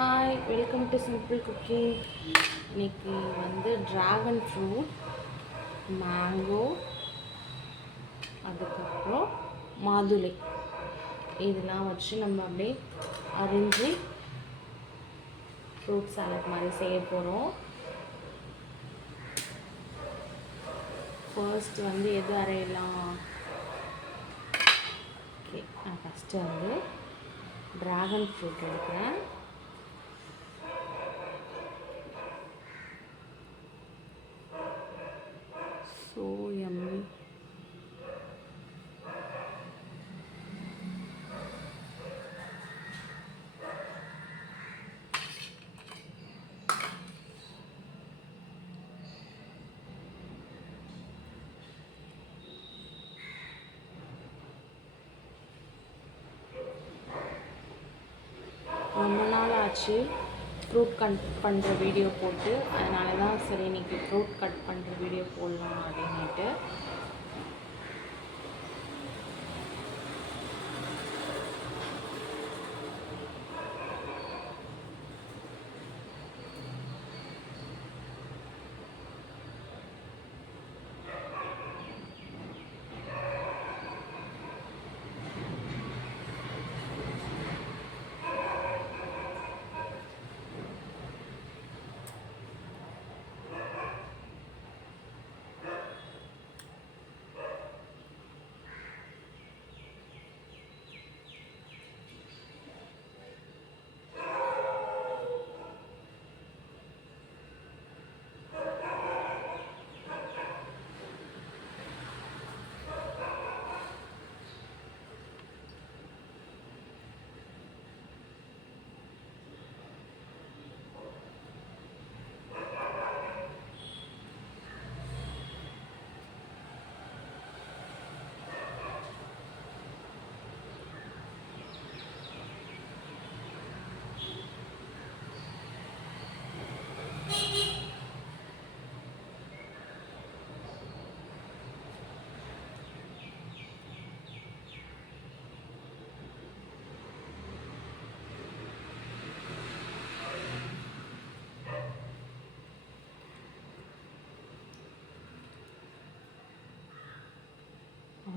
Hi welcome to simple cooking இன்னைக்கு வந்து dragon fruit mango அதுக்கப்புறம் மாதுளை. இதெல்லாம் வச்சு நம்ம அப்படியே அரிஞ்சு ஃப்ரூட் சாலட் மாதிரி செய்ய போகிறோம் ஃபர்ஸ்ட் வந்து எது அரையலாம்? ஓகே நான் ஃபஸ்ட்டு வந்து ட்ராகன் ஃப்ரூட் எடுக்கிறேன். ஆச்சு ஃப்ரூட் கட் பண்ணுற வீடியோ போட்டு அதனால தான் சரி இன்னைக்கு ஃப்ரூட் கட் பண்ணுற வீடியோ போடலாம் அப்படின்ட்டு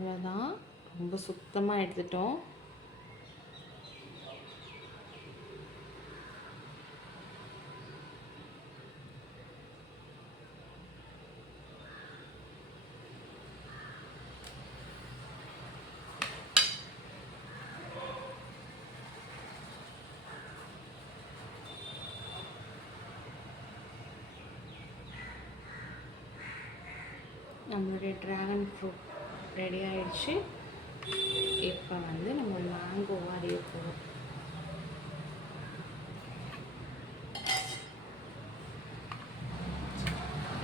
அவ்வளோதான் ரொம்ப சுத்தமாக எடுத்துட்டோம். நம்மளுடைய ட்ராகன் ஃப்ரூட் ரெடி ஆகிடுச்சு இப்போ வந்து நம்ம மேங்கோ அறிய போகிறோம்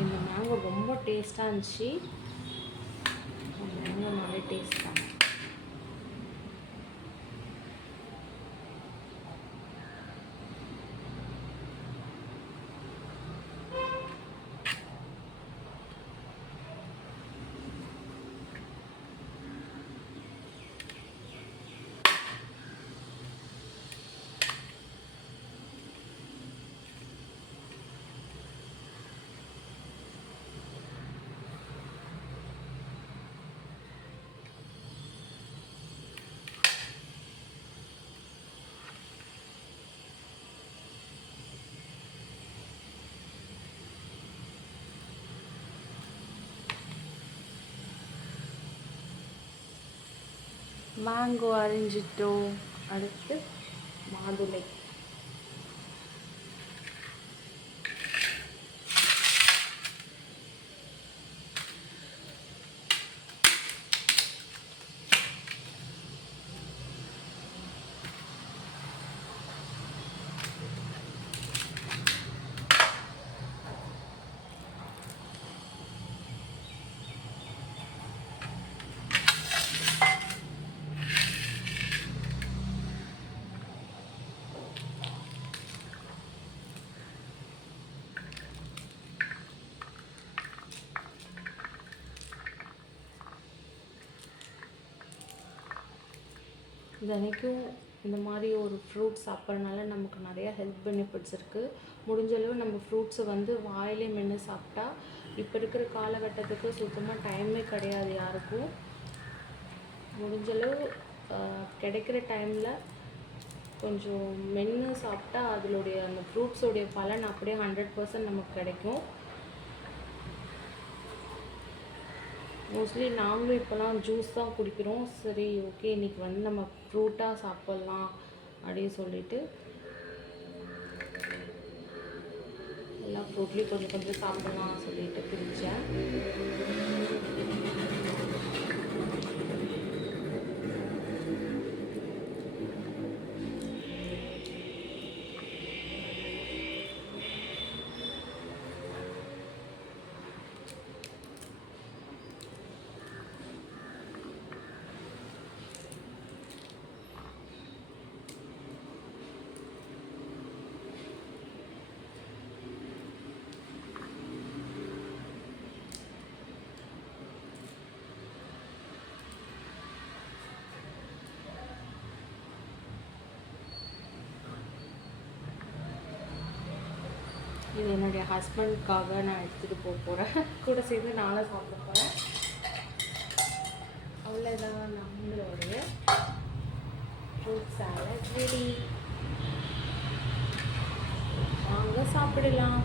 இந்த மேங்கோ ரொம்ப டேஸ்ட்டாக இருந்துச்சு. மேங்கோ நல்ல டேஸ்ட் தான் மேங்கோ அரிஞ்சிட்டோம் அடுத்து மாதுளை. தினைக்கும் இந்த மாதிரி ஒரு ஃப்ரூட் சாப்பிட்றதுனால நமக்கு நிறையா ஹெல்த் பெனிஃபிட்ஸ் இருக்குது முடிஞ்ச அளவு நம்ம ஃப்ரூட்ஸை வந்து வாயிலே மென்று சாப்பிட்டா இப்போ இருக்கிற காலகட்டத்துக்கு சுத்தமாக டைமே கிடையாது யாருக்கும். முடிஞ்சளவு கிடைக்கிற டைமில் கொஞ்சம் மென்று சாப்பிட்டா அதனுடைய அந்த ஃப்ரூட்ஸோடைய பலன் அப்படியே ஹண்ட்ரட் பர்சன்ட் நமக்கு கிடைக்கும். மோஸ்ட்லி நாங்களும் இப்போலாம் ஜூஸ் தான் குடிக்கிறோம். சரி ஓகே இன்னைக்கு வந்து நம்ம ஃப்ரூட்டாக சாப்பிட்லாம் அப்படின்னு சொல்லிட்டு எல்லா ஃப்ரூட்லேயும் கொஞ்சம் கொஞ்சம் சாப்பிட்லாம் சொல்லிட்டு பிரித்தேன் என் ஹஸ்பண்ட்காக நான் எடுத்துகிட்டு போக போகிறேன் கூட சேர்ந்து நானும் சாப்பிட போகிறேன் அவ்வளோதான் நம்மளுடைய ஃப்ரூட் சாலட் ரெடி வாங்க சாப்பிடலாம்.